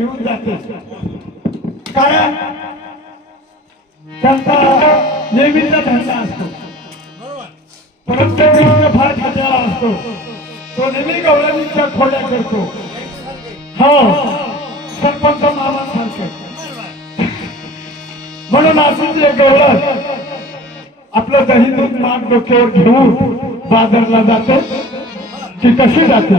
घेऊन जाते. कारण त्यांचा नेहमीचा धंदा असतो. परंतु कृष्ण फार खात्याला असतो. तो नेहमी गौरवीच्या खोड्या करतो हो सरपंच मामा सांगतो म्हणून असंच एक गौरव आपलं दही दूध नाक डोक्यावर घेऊन बाजारला जातो. की कशी जाते?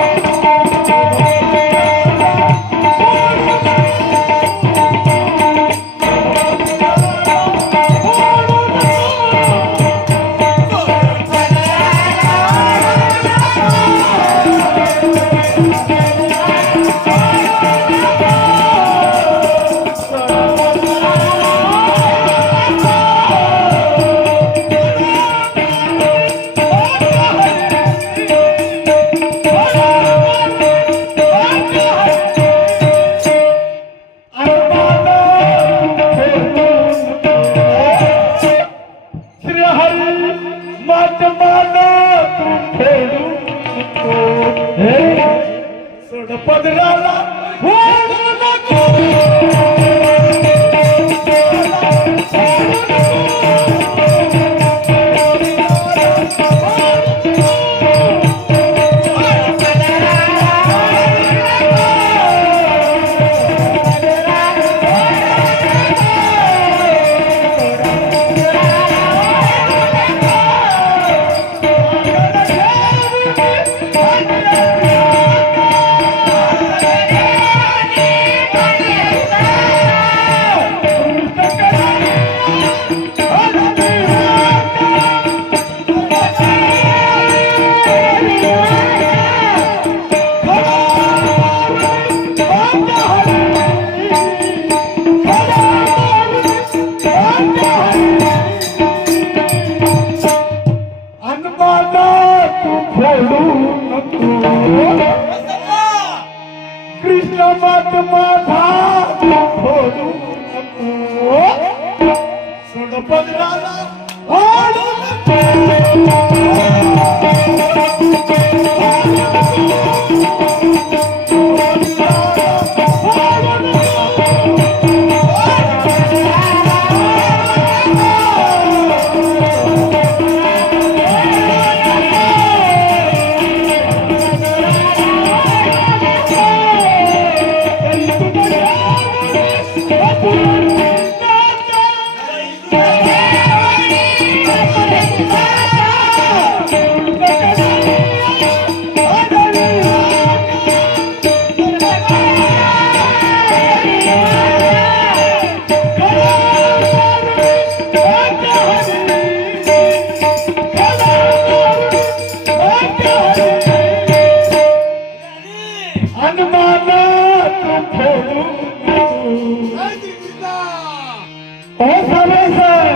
પદરાલા રમતમાં ભાગ ખોડું સુડ પદરાના હોડું Thank. O सरेसर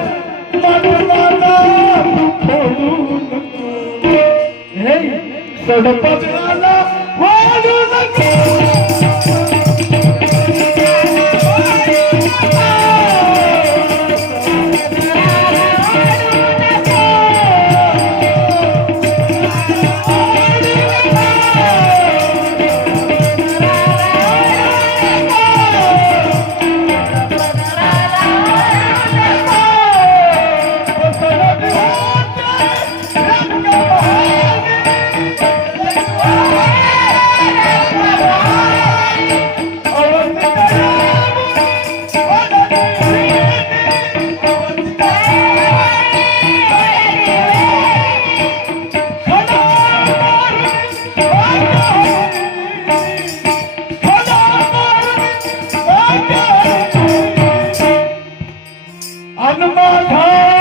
અનમા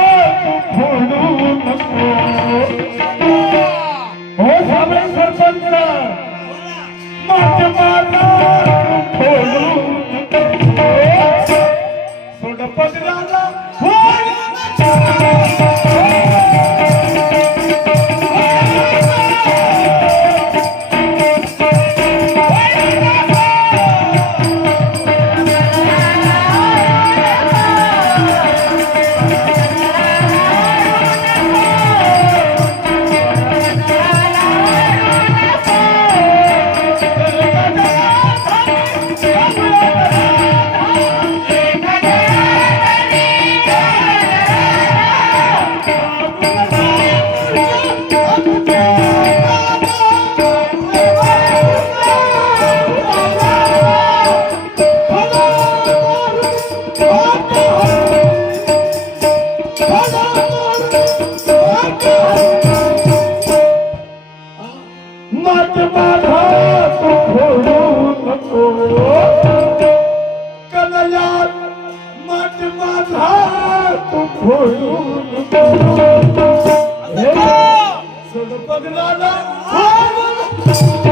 Thank you. motherfucking love. Oh, motherfucking love.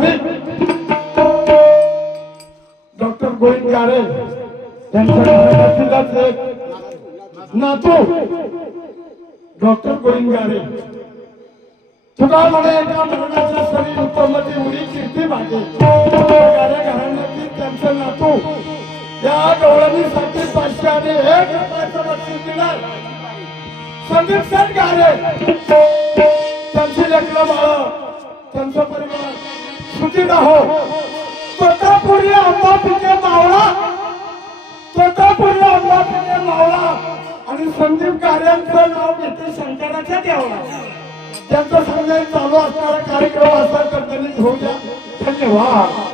गावचे डॉक्टर गोविंद गारे यांच्या नातू डॉक्टर गोविंद गारे तुला म्हणे एका मरणाच्या शरीर उत्तमती उडी कीर्ती मागे. गाऱ्या घराण्यातील त्यांचं नातू या गवळणीसाठी पाचशे आणि एक रुपयाचं बक्षीस दिलं संदीप सेठ गारे त्यांची लेकरं बाळ. त्यांचा परिवार. सुखी हो. तोतापुरी आंबा पिके मावळा. तोतापुरी आंबा पिके मावळा. आणि संदीप कार्यांचं नाव घेते शंकराच्या देवळा त्यांचं सांगण्यात चालू असणारा कार्यक्रम असा करताना घेऊया. धन्यवाद.